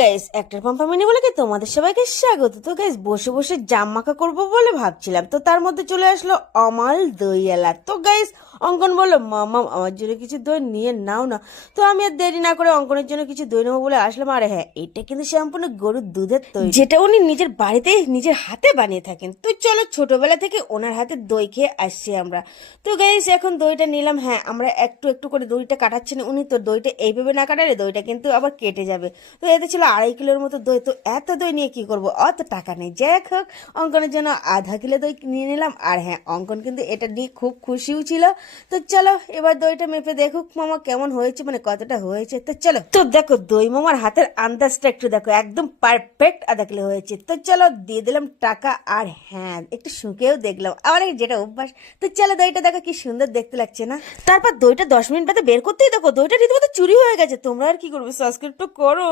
Guys একটার পাম্পামিনি বলে কি তোমাদের সবাইকে স্বাগত। তো গাইস বসে বসে জাম মাখা করবো বলে ভাবছিলাম, তো তার মধ্যে চলে আসলো অমাল দই এলা। তো গাইস অঙ্কন বললো মামা আমার জন্য কিছু দই নিয়ে নাও না। তো আমি আর দেরি না করে অঙ্কনের জন্য কিছু দই নেবো বলে আসলাম। আরে হ্যাঁ, এটা কিন্তু সম্পূর্ণ গরুর দুধের তৈরি, যেটা উনি নিজের বাড়িতে নিজের হাতে বানিয়ে থাকেন। তো চলো ছোটবেলা থেকে ওনার হাতে দই খেয়ে আসছি আমরা। তো গাইস এখন দইটা নিলাম। হ্যাঁ, আমরা একটু একটু করে দইটা কাটাচ্ছেন উনি, তো দইটা এইভাবে না কাটালে দইটা কিন্তু আবার কেটে যাবে। তো এতে ছিল 2.5 কিলোর মতো দই। তো এত দই নিয়ে কি করব, অত টাকা নেই। যাই হোক, অঙ্কনের জন্য 0.5 কিলো দই নিয়ে নিলাম। আর হ্যাঁ, অঙ্কন কিন্তু এটা নিয়ে খুব খুশিও ছিল। তো চলো এবার দইটা মেপে দেখুক মামা কেমন হয়েছে, মানে কতটা হয়েছে। তো চলো, তো দেখো দই মামার হাতের আন্দাজটা একটু দেখো, একদম পারফেক্ট 0.5 কিলো হয়েছে। তো চলো দিয়ে দিলাম টাকা। আর হ্যাঁ, একটু শুকেও দেখলাম, আমার যেটা অভ্যাস। তো চলো দইটা দেখো কি সুন্দর দেখতে লাগছে না। তারপর দইটা 10 মিনিট বাদে বের করতেই দেখো দইটা রীতিমতো চুরি হয়ে গেছে। তোমরা আর কি করবে, সাবস্ক্রাইব তো করো।